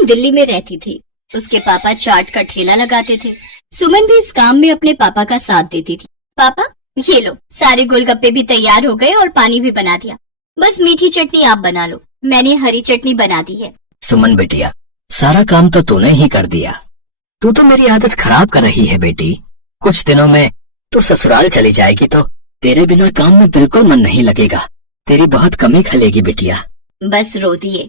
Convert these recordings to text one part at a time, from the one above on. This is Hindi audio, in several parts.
सुमन दिल्ली में रहती थी। उसके पापा चाट का ठेला लगाते थे। सुमन भी इस काम में अपने पापा का साथ देती थी। पापा, ये लो, सारे गोलगप्पे भी तैयार हो गए और पानी भी बना दिया। बस मीठी चटनी आप बना लो, मैंने हरी चटनी बना दी है। सुमन बेटिया, सारा काम तो तूने ही कर दिया। तू तो मेरी आदत खराब कर रही है बेटी। कुछ दिनों में तू ससुराल चली जाएगी तो तेरे बिना काम में बिल्कुल मन नहीं लगेगा। तेरी बहुत कमी खलेगी बेटिया। बस रो दिए।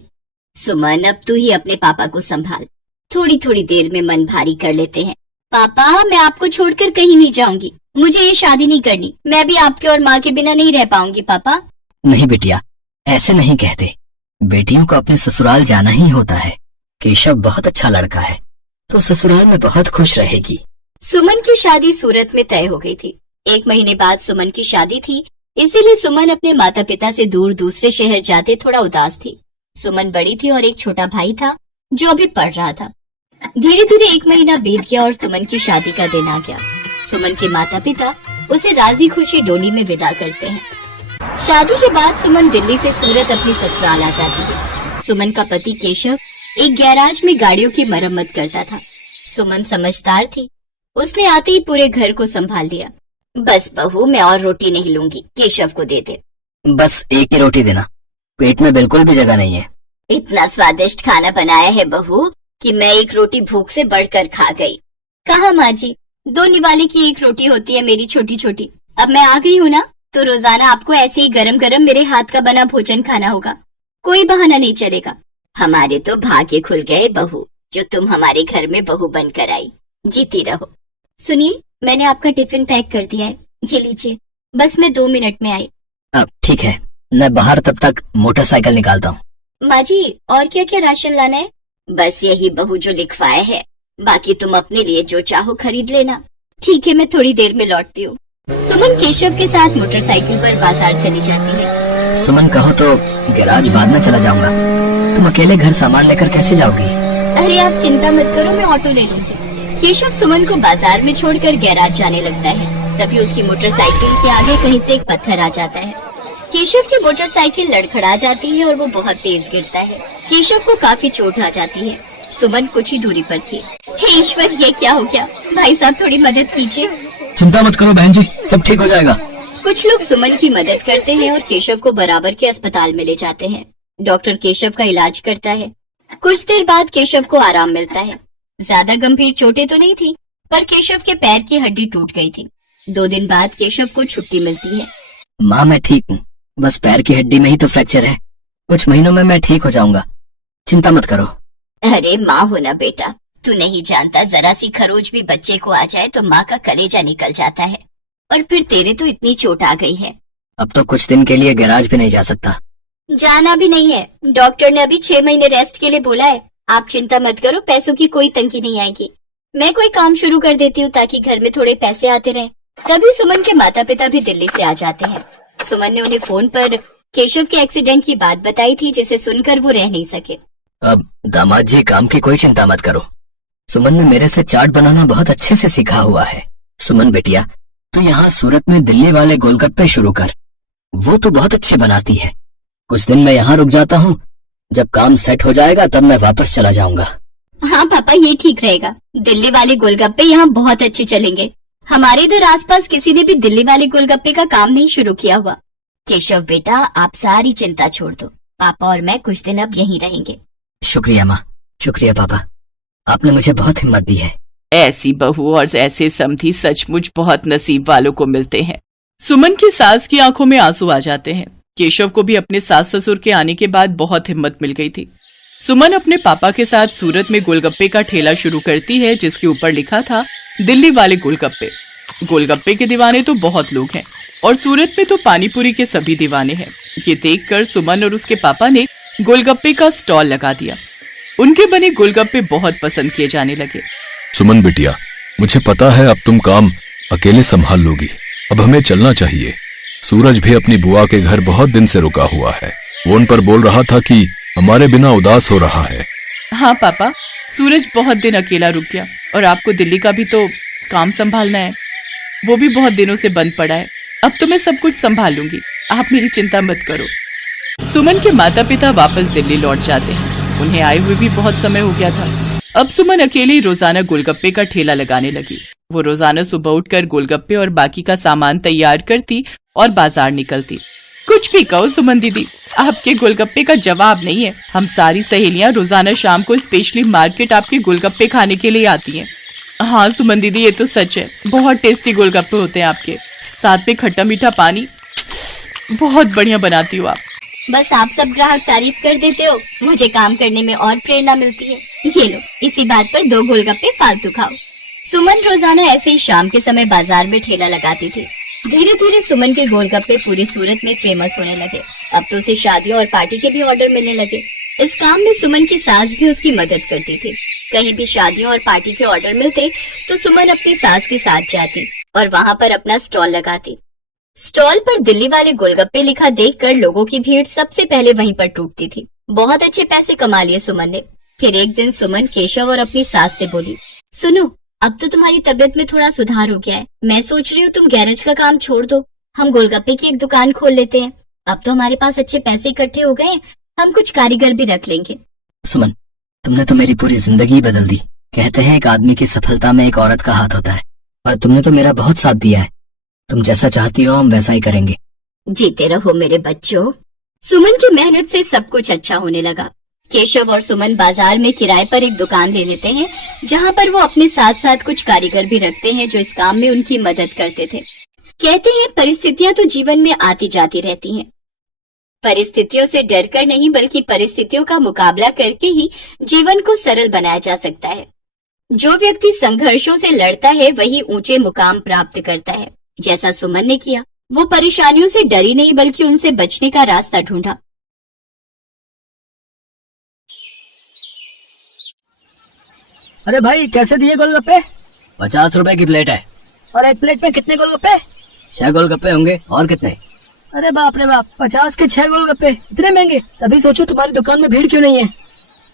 सुमन, अब तू ही अपने पापा को संभाल। थोड़ी थोड़ी देर में मन भारी कर लेते हैं। पापा, मैं आपको छोड़कर कहीं नहीं जाऊंगी। मुझे ये शादी नहीं करनी। मैं भी आपके और माँ के बिना नहीं रह पाऊंगी। पापा। नहीं बेटिया, ऐसे नहीं कहते। बेटियों को अपने ससुराल जाना ही होता है। केशव बहुत अच्छा लड़का है, तो ससुराल में बहुत खुश रहेगी। सुमन की शादी सूरत में तय हो गई थी। 1 महीने बाद सुमन की शादी थी, इसीलिए सुमन अपने माता पिता से दूर दूसरे शहर जाते थोड़ा उदास थी। सुमन बड़ी थी और एक छोटा भाई था जो अभी पढ़ रहा था। धीरे धीरे 1 महीना बीत गया और सुमन की शादी का दिन आ गया। सुमन के माता पिता उसे राजी खुशी डोली में विदा करते हैं। शादी के बाद सुमन दिल्ली से सूरत अपनी ससुराल आ जाती है। सुमन का पति केशव एक गैराज में गाड़ियों की मरम्मत करता था। सुमन समझदार थी, उसने आते ही पूरे घर को संभाल लिया। बस बहू, मैं और रोटी नहीं लूंगी, केशव को दे दे। बस एक ही रोटी देना, पेट में बिल्कुल भी जगह नहीं है। इतना स्वादिष्ट खाना बनाया है बहू कि मैं एक रोटी भूख से बढ़कर खा गई। कहा माँ जी, 2 निवाले की एक रोटी होती है मेरी छोटी छोटी। अब मैं आ गई हूँ ना, तो रोजाना आपको ऐसे ही गरम गरम मेरे हाथ का बना भोजन खाना होगा। कोई बहाना नहीं चलेगा। हमारे तो भाग्य खुल गए बहू, जो तुम हमारे घर में बहू बनकर आई। जीती रहो। सुनिए, मैंने आपका टिफिन पैक कर दिया है, ये लीजिए। बस मैं 2 मिनट में आई। अब ठीक है, मैं बाहर तब तक मोटरसाइकिल निकालता हूँ। माँ जी, और क्या क्या राशन लाना है? बस यही बहू जो लिखवाए है, बाकी तुम अपने लिए जो चाहो खरीद लेना। ठीक है, मैं थोड़ी देर में लौटती हूँ। सुमन केशव के साथ मोटरसाइकिल पर बाजार चली जाती है। सुमन, कहो तो गैराज बाद में चला जाऊंगा। तुम अकेले घर सामान लेकर कैसे जाओगी? अरे आप चिंता मत करो, मैं ऑटो ले लूंगी। केशव सुमन को बाजार में छोड़कर गैराज जाने लगता है। तभी उसकी मोटरसाइकिल के आगे कहीं से एक पत्थर आ जाता है। केशव की मोटरसाइकिल लड़खड़ा जाती है और वो बहुत तेज गिरता है। केशव को काफी चोट आ जाती है। सुमन कुछ ही दूरी पर थी। हे ईश्वर, ये क्या हो गया? भाई साहब, थोड़ी मदद कीजिए। चिंता मत करो बहन जी, सब ठीक हो जाएगा। कुछ लोग सुमन की मदद करते हैं और केशव को बराबर के अस्पताल में ले जाते हैं। डॉक्टर केशव का इलाज करता है। कुछ देर बाद केशव को आराम मिलता है। ज्यादा गंभीर चोटें तो नहीं थी, पर केशव के पैर की हड्डी टूट गई थी। 2 दिन बाद केशव को छुट्टी मिलती है। माँ, मैं ठीक हूँ, बस पैर की हड्डी में ही तो फ्रैक्चर है। कुछ महीनों में मैं ठीक हो जाऊंगा, चिंता मत करो। अरे माँ हो ना बेटा, तू नहीं जानता, जरा सी खरोच भी बच्चे को आ जाए तो माँ का कलेजा निकल जाता है। और फिर तेरे तो इतनी चोट आ गई है। अब तो कुछ दिन के लिए गैराज भी नहीं जा सकता। जाना भी नहीं है, डॉक्टर ने अभी 6 महीने रेस्ट के लिए बोला है। आप चिंता मत करो, पैसों की कोई तंगी नहीं आएगी। मैं कोई काम शुरू कर देती हूँ ताकि घर में थोड़े पैसे आते रहें। तभी सुमन के माता पिता भी दिल्ली से आ जाते हैं। सुमन ने उन्हें फोन पर केशव के एक्सीडेंट की बात बताई थी, जिसे सुनकर वो रह नहीं सके। अब दामाद जी, काम की कोई चिंता मत करो। सुमन ने मेरे से चाट बनाना बहुत अच्छे से सीखा हुआ है। सुमन बेटिया, तू यहाँ सूरत में दिल्ली वाले गोलगप्पे शुरू कर, वो तो बहुत अच्छे बनाती है। कुछ दिन मैं यहाँ रुक जाता हूँ, जब काम सेट हो जाएगा तब मैं वापस चला जाऊंगा। हाँ पापा, ये ठीक रहेगा। दिल्ली वाले गोलगप्पे यहाँ बहुत अच्छे चलेंगे। हमारे इधर आसपास किसी ने भी दिल्ली वाले गोलगप्पे का काम नहीं शुरू किया हुआ। केशव बेटा, आप सारी चिंता छोड़ दो, पापा और मैं कुछ दिन अब यहीं रहेंगे। शुक्रिया माँ, शुक्रिया पापा, आपने मुझे बहुत हिम्मत दी है। ऐसी बहू और ऐसे समधी सचमुच बहुत नसीब वालों को मिलते हैं। सुमन की सास की आंखों में आंसू आ जाते हैं। केशव को भी अपने सास ससुर के आने के बाद बहुत हिम्मत मिल गई थी। सुमन अपने पापा के साथ सूरत में गोलगप्पे का ठेला शुरू करती है, जिसके ऊपर लिखा था दिल्ली वाले गोलगप्पे। गोलगप्पे के दीवाने तो बहुत लोग हैं और सूरत में तो पानीपुरी के सभी दीवाने हैं। ये देखकर सुमन और उसके पापा ने गोलगप्पे का स्टॉल लगा दिया। उनके बने गोलगप्पे बहुत पसंद किए जाने लगे। सुमन बिटिया, मुझे पता है अब तुम काम अकेले संभाल लोगी। अब हमें चलना चाहिए। सूरज भी अपनी बुआ के घर बहुत दिन से रुका हुआ है। वो उन पर बोल रहा था कि हमारे बिना उदास हो रहा है। हाँ पापा, सूरज बहुत दिन अकेला रुक गया और आपको दिल्ली का भी तो काम संभालना है, वो भी बहुत दिनों से बंद पड़ा है। अब तो मैं सब कुछ संभाल लूंगी, आप मेरी चिंता मत करो। सुमन के माता पिता वापस दिल्ली लौट जाते हैं। उन्हें आए हुए भी बहुत समय हो गया था। अब सुमन अकेले ही रोजाना गोलगप्पे का ठेला लगाने लगी। वो रोजाना सुबह उठकर गोलगप्पे और बाकी का सामान तैयार करती और बाजार निकलती। कुछ भी कहो सुमन दीदी, आपके गोलगप्पे का जवाब नहीं है। हम सारी सहेलियां रोजाना शाम को स्पेशली मार्केट आपके गोलगप्पे खाने के लिए आती हैं। हाँ सुमन दीदी, ये तो सच है, बहुत टेस्टी गोलगप्पे होते हैं आपके, साथ में खट्टा मीठा पानी, बहुत बढ़िया बनाती हो आप। बस आप सब ग्राहक तारीफ कर देते हो, मुझे काम करने में और प्रेरणा मिलती है। ये लो, इसी बात पर 2 गोलगप्पे फालतू खाओ। सुमन रोजाना ऐसे ही शाम के समय बाजार में ठेला लगाती थी। धीरे धीरे सुमन के गोलगप्पे पूरी सूरत में फेमस होने लगे। अब तो उसे शादियों और पार्टी के भी ऑर्डर मिलने लगे। इस काम में सुमन की सास भी उसकी मदद करती थी। कहीं भी शादियों और पार्टी के ऑर्डर मिलते तो सुमन अपनी सास के साथ जाती और वहाँ पर अपना स्टॉल लगाती। स्टॉल पर दिल्ली वाले गोलगप्पे लिखा देखकर लोगों की भीड़ सबसे पहले वहीं पर टूटती थी। बहुत अच्छे पैसे कमा लिए सुमन ने। फिर एक दिन सुमन केशव और अपनी सास से बोली, सुनो, अब तो तुम्हारी तबीयत में थोड़ा सुधार हो गया है। मैं सोच रही हूँ तुम गैरेज का काम छोड़ दो, हम गोलगप्पे की एक दुकान खोल लेते हैं। अब तो हमारे पास अच्छे पैसे इकट्ठे हो गए हैं, हम कुछ कारीगर भी रख लेंगे। सुमन, तुमने तो मेरी पूरी जिंदगी बदल दी। कहते हैं एक आदमी की सफलता में एक औरत का हाथ होता है, और तुमने तो मेरा बहुत साथ दिया है। तुम जैसा चाहती हो हम वैसा ही करेंगे। जीते रहो मेरे बच्चों। सुमन की मेहनत से सब कुछ अच्छा होने लगा। केशव और सुमन बाजार में किराए पर एक दुकान ले लेते हैं, जहाँ पर वो अपने साथ साथ कुछ कारीगर भी रखते हैं जो इस काम में उनकी मदद करते थे। कहते हैं परिस्थितियां तो जीवन में आती जाती रहती हैं। परिस्थितियों से डरकर नहीं बल्कि परिस्थितियों का मुकाबला करके ही जीवन को सरल बनाया जा सकता है। जो व्यक्ति संघर्षों से लड़ता है वही ऊंचे मुकाम प्राप्त करता है, जैसा सुमन ने किया। वो परेशानियों से डरी नहीं बल्कि उनसे बचने का रास्ता ढूंढा। अरे भाई, कैसे दिए गोलगप्पे? 50 रुपए की प्लेट है। और एक प्लेट में कितने गोलगप्पे? 6 गोलगप्पे होंगे। और कितने? अरे बाप रे बाप, 50 के 6 गोलगप्पे, इतने महंगे। तभी सोचो तुम्हारी दुकान में भीड़ क्यों नहीं है।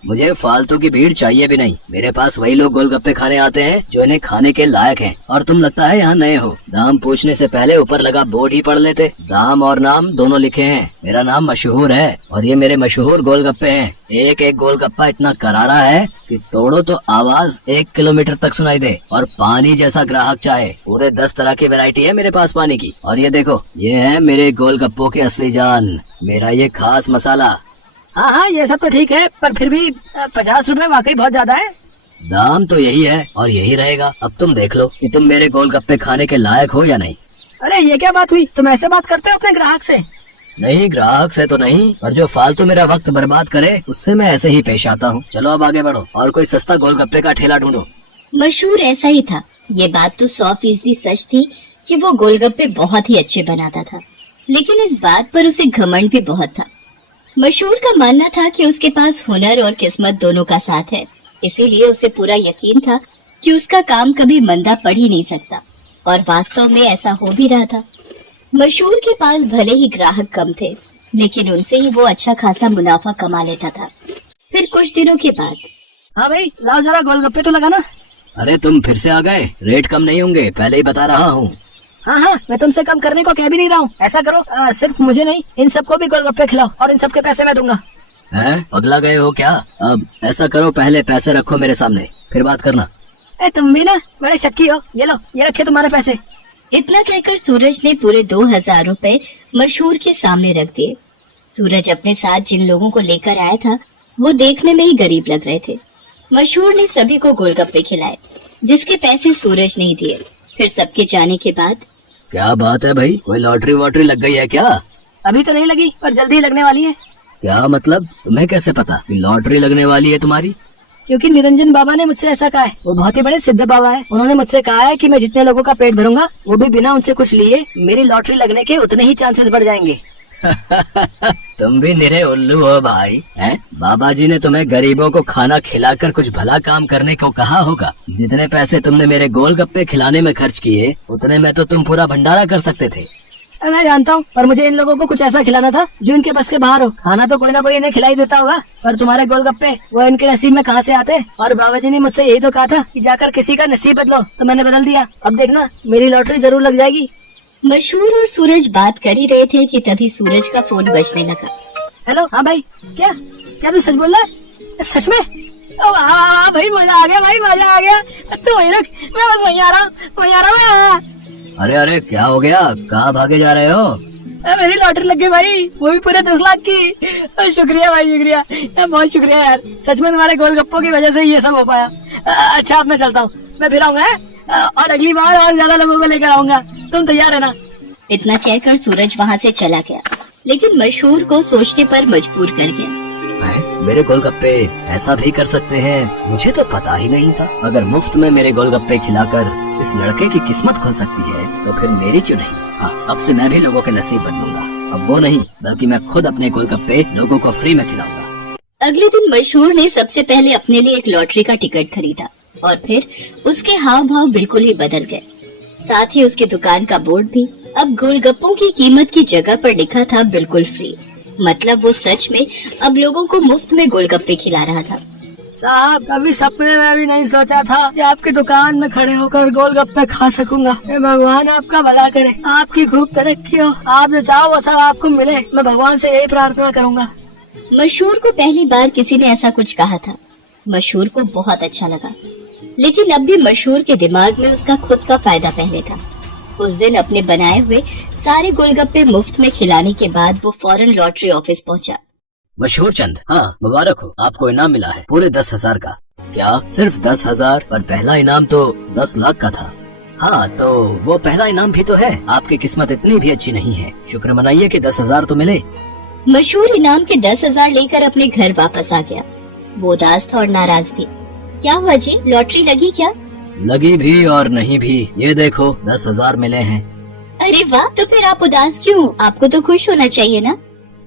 मुझे फालतू की भीड़ चाहिए भी नहीं। मेरे पास वही लोग गोलगप्पे खाने आते हैं जो इन्हें खाने के लायक हैं। और तुम लगता है यहाँ नए हो। दाम पूछने से पहले ऊपर लगा बोर्ड ही पढ़ लेते। दाम और नाम दोनों लिखे हैं। मेरा नाम मशहूर है और ये मेरे मशहूर गोलगप्पे हैं। एक एक गोलगप्पा इतना करारा है कि तोड़ो तो आवाज 1 किलोमीटर तक सुनाई दे। और पानी जैसा ग्राहक चाहे, पूरे 10 तरह की वैरायटी है मेरे पास पानी की। और ये देखो, ये है मेरे गोलगप्पों की असली जान, मेरा ये खास मसाला। हाँ हाँ, ये सब तो ठीक है, पर फिर भी 50 रुपए वाकई बहुत ज्यादा है। दाम तो यही है और यही रहेगा। अब तुम देख लो कि तुम मेरे गोलगप्पे खाने के लायक हो या नहीं। अरे ये क्या बात हुई, तुम ऐसे बात करते हो अपने ग्राहक से? नहीं, ग्राहक से तो नहीं, पर जो फालतू मेरा वक्त बर्बाद करे उससे मैं ऐसे ही पेश आता हूँ। चलो अब आगे बढ़ो और कोई सस्ता गोलगप्पे का ठेला ढूंढो। मशहूर ऐसा ही था। ये बात तो 100% सच थी कि वो गोलगप्पे बहुत ही अच्छे बनाता था, लेकिन इस बात पर उसे घमंड भी बहुत था। मशहूर का मानना था कि उसके पास हुनर और किस्मत दोनों का साथ है, इसीलिए उसे पूरा यकीन था कि उसका काम कभी मंदा पड़ ही नहीं सकता। और वास्तव में ऐसा हो भी रहा था। मशहूर के पास भले ही ग्राहक कम थे, लेकिन उनसे ही वो अच्छा खासा मुनाफा कमा लेता था। फिर कुछ दिनों के बाद, हाँ भाई, लाओ जरा गोलगप्पे तो लगाना। अरे तुम फिर से आ गए, रेट कम नहीं होंगे, पहले ही बता रहा हूँ। हाँ हाँ, मैं तुमसे कम करने को कह भी नहीं रहा हूँ। ऐसा करो, सिर्फ मुझे नहीं, इन सबको भी गोलगप्पे खिलाओ और इन सबके पैसे मैं दूंगा। हैं, पगला गए हो क्या? अब ऐसा करो, पहले पैसे रखो मेरे सामने, फिर बात करना। तुम भी ना बड़े शक्की हो। ये लो, ये रखे तुम्हारे पैसे। इतना कहकर सूरज ने पूरे 2000 रुपए मशहूर के सामने रख दिए। सूरज अपने साथ जिन लोगों को लेकर आया था वो देखने में ही गरीब लग रहे थे। मशहूर ने सभी को गोलगप्पे खिलाए, जिसके पैसे सूरज नहीं दिए। फिर सबके जाने के बाद, क्या बात है भाई, कोई लॉटरी वॉटरी लग गई है क्या? अभी तो नहीं लगी, पर जल्दी लगने वाली है। क्या मतलब? तुम्हें कैसे पता कि लॉटरी लगने वाली है तुम्हारी? क्योंकि निरंजन बाबा ने मुझसे ऐसा कहा है। वो बहुत ही बड़े सिद्ध बाबा है। उन्होंने मुझसे कहा है कि मैं जितने लोगों का पेट भरूंगा वो भी बिना उनसे कुछ लिए, मेरी लॉटरी लगने के उतने ही चांसेस बढ़ जाएंगे। तुम भी निरे उल्लू हो भाई, हैं? बाबा जी ने तुम्हें गरीबों को खाना खिलाकर कुछ भला काम करने को कहा होगा। जितने पैसे तुमने मेरे गोलगप्पे खिलाने में खर्च किए, उतने में तो तुम पूरा भंडारा कर सकते थे। मैं जानता हूँ, पर मुझे इन लोगों को कुछ ऐसा खिलाना था जो इनके बस के बाहर हो। खाना तो कोई ना कोई इन्हें खिलाई देता होगा, पर तुम्हारे गोलगप्पे वो इनके नसीब में कहाँ से आते? और बाबा जी ने मुझसे यही तो कहा था कि जाकर किसी का नसीब बदलो, तो मैंने बदल दिया। अब देखना, मेरी लॉटरी जरूर लग जाएगी। मशहूर और सूरज बात कर ही रहे थे कि तभी सूरज का फोन बजने लगा। हेलो, हाँ भाई, क्या तू सच बोल रहा है? सच में? वाह भाई, मजा आ गया भाई, मजा आ गया। तो वही रख, मैं बस वहीं आ रहा हूँ। अरे अरे क्या हो गया, कहाँ भागे जा रहे हो? मेरी लॉटरी लग गई भाई, वो भी पूरे 10 लाख की। शुक्रिया भाई, शुक्रिया, बहुत शुक्रिया यार। सच में तुम्हारे गोलगप्पों की वजह से ये सब हो पाया। अच्छा अब मैं चलता हूँ, मैं फिर आऊंगा और अगली बार और ज्यादा लोगों को लेकर आऊंगा। तुम तैयार है ना? इतना कहकर सूरज वहाँ से चला गया, लेकिन मशहूर को सोचने पर मजबूर कर गया। मेरे गोलगप्पे ऐसा भी कर सकते हैं, मुझे तो पता ही नहीं था। अगर मुफ्त में मेरे गोलगप्पे खिलाकर इस लड़के की किस्मत खुल सकती है तो फिर मेरी क्यों नहीं। हाँ, अब से मैं भी लोगों के नसीब बदलूंगा। अब वो नहीं, बल्कि मैं खुद अपने गोलगप्पे लोगों को फ्री में खिलाऊंगा। अगले दिन मशहूर ने सबसे पहले अपने लिए एक लॉटरी का टिकट खरीदा और फिर उसके हाव भाव बिल्कुल ही बदल गए। साथ ही उसकी दुकान का बोर्ड भी अब गोलगप्पों की कीमत की जगह पर लिखा था बिल्कुल फ्री। मतलब वो सच में अब लोगों को मुफ्त में गोलगप्पे खिला रहा था। साहब, कभी सपने में भी नहीं सोचा था कि आपकी दुकान में खड़े होकर गोलगप्पे खा सकूंगा। भगवान आपका भला करे, आपकी खूब तरक्की हो। आप जो चाहो वो सब आपको मिले, मैं भगवान से यही प्रार्थना करूंगा। मशहूर को पहली बार किसी ने ऐसा कुछ कहा था। मशहूर को बहुत अच्छा लगा, लेकिन अब भी मशहूर के दिमाग में उसका खुद का फायदा पहले था। उस दिन अपने बनाए हुए सारे गोलगप्पे मुफ्त में खिलाने के बाद वो फौरन लॉटरी ऑफिस पहुंचा। मशहूर चंद, हाँ मुबारक हो, आपको इनाम मिला है पूरे 10,000 का। क्या सिर्फ 10,000? पर पहला इनाम तो 10 लाख का था। हाँ तो वो पहला इनाम भी तो है। आपकी किस्मत इतनी भी अच्छी नहीं है, शुक्र मनाइए कि 10,000 तो मिले। मशहूर इनाम के 10,000 लेकर अपने घर वापस आ गया। वो उदास था और नाराज भी। क्या हुआ जी, लॉटरी लगी क्या? लगी भी और नहीं भी, ये देखो 10,000 मिले हैं। अरे वाह, तो फिर आप उदास क्यों? आपको तो खुश होना चाहिए ना।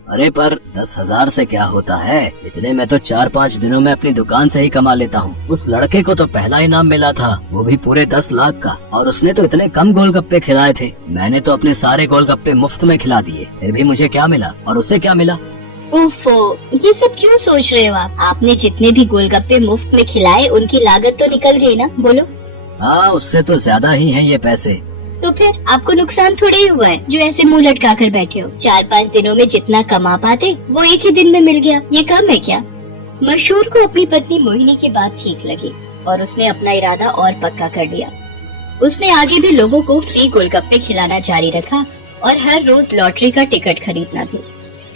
अरे पर 10,000 से क्या होता है, इतने में तो 4-5 दिनों में अपनी दुकान से ही कमा लेता हूँ। उस लड़के को तो पहला इनाम मिला था, वो भी पूरे 10 लाख का, और उसने तो इतने कम गोलगप्पे खिलाए थे। मैंने तो अपने सारे गोलगप्पे मुफ्त में खिला दिए, फिर भी मुझे क्या मिला और उसे क्या मिला? ओफो, ये सब क्यों सोच रहे हो आप? आपने जितने भी गोलगप्पे मुफ्त में खिलाए उनकी लागत तो निकल गई ना, बोलो। हाँ, उससे तो ज्यादा ही हैं ये पैसे। तो फिर आपको नुकसान थोड़े ही हुआ है जो ऐसे मुंह लटका कर बैठे हो। 4-5 दिनों में जितना कमा पाते वो एक ही दिन में मिल गया, ये कम है क्या? मशहूर को अपनी पत्नी मोहिनी की बात ठीक लगी और उसने अपना इरादा और पक्का कर लिया। उसने आगे भी लोगों को फ्री गोलगप्पे खिलाना जारी रखा और हर रोज लॉटरी का टिकट खरीदना भी,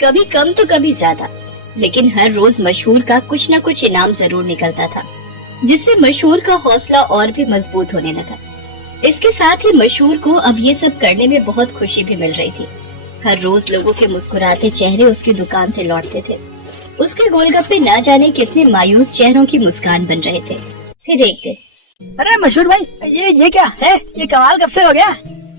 कभी कम तो कभी ज्यादा, लेकिन हर रोज मशहूर का कुछ न कुछ इनाम जरूर निकलता था, जिससे मशहूर का हौसला और भी मजबूत होने लगा। इसके साथ ही मशहूर को अब ये सब करने में बहुत खुशी भी मिल रही थी। हर रोज लोगों के मुस्कुराते चेहरे उसकी दुकान से लौटते थे। उसके गोलगप्पे ना जाने कितने मायूस चेहरों की मुस्कान बन रहे थे। फिर एक दिन, अरे मशहूर भाई, ये क्या है? ये कमाल कब से हो गया?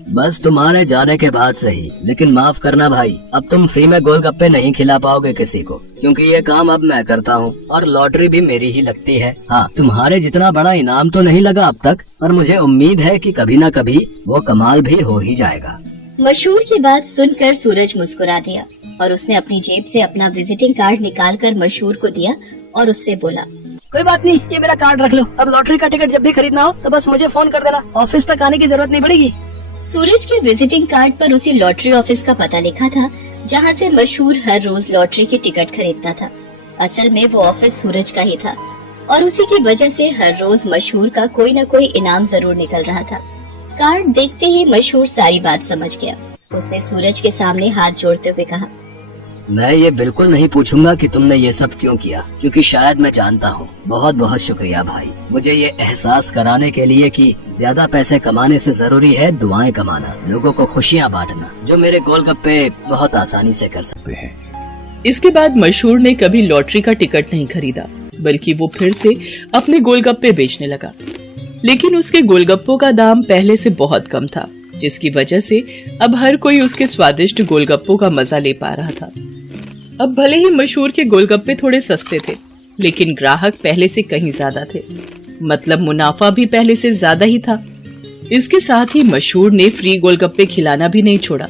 बस तुम्हारे जाने के बाद से ही। लेकिन माफ करना भाई, अब तुम फ्री में गोलगप्पे नहीं खिला पाओगे किसी को, क्योंकि ये काम अब मैं करता हूँ और लॉटरी भी मेरी ही लगती है। हाँ, तुम्हारे जितना बड़ा इनाम तो नहीं लगा अब तक, पर मुझे उम्मीद है कि कभी न कभी वो कमाल भी हो ही जाएगा। मशहूर की बात सुनकर सूरज मुस्कुरा दिया और उसने अपनी जेब से अपना विजिटिंग कार्ड निकालकर मशहूर को दिया और उससे बोला, कोई बात नहीं, ये मेरा कार्ड रख लो। अब लॉटरी का टिकट जब भी खरीदना हो तो बस मुझे फोन कर देना, ऑफिस तक आने की जरूरत नहीं पड़ेगी। सूरज के विजिटिंग कार्ड पर उसी लॉटरी ऑफिस का पता लिखा था जहां से मशहूर हर रोज लॉटरी की टिकट खरीदता था। असल में वो ऑफिस सूरज का ही था और उसी की वजह से हर रोज मशहूर का कोई न कोई इनाम जरूर निकल रहा था। कार्ड देखते ही मशहूर सारी बात समझ गया। उसने सूरज के सामने हाथ जोड़ते हुए कहा, मैं ये बिल्कुल नहीं पूछूंगा कि तुमने ये सब क्यों किया, क्योंकि शायद मैं जानता हूँ। बहुत बहुत शुक्रिया भाई, मुझे ये एहसास कराने के लिए कि ज्यादा पैसे कमाने से जरूरी है दुआएं कमाना, लोगों को खुशियाँ बांटना, जो मेरे गोलगप्पे बहुत आसानी से कर सकते हैं। इसके बाद मशहूर ने कभी लॉटरी का टिकट नहीं खरीदा, बल्कि वो फिर से अपने गोलगप्पे बेचने लगा। लेकिन उसके गोलगप्पों का दाम पहले से बहुत कम था, जिसकी वजह से अब हर कोई उसके स्वादिष्ट गोलगप्पों का मजा ले पा रहा था। अब भले ही मशहूर के गोलगप्पे थोड़े सस्ते थे, लेकिन ग्राहक पहले से कहीं ज्यादा थे, मतलब मुनाफा भी पहले से ज्यादा ही था। इसके साथ ही मशहूर ने फ्री गोलगप्पे खिलाना भी नहीं छोड़ा।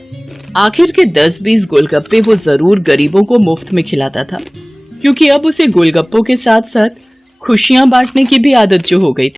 आखिर के 10-20 गोलगप्पे वो जरूर गरीबों को मुफ्त में खिलाता था, क्योंकि अब उसे गोलगप्पों के साथ साथ खुशियां बांटने की भी आदत जो हो गई थी।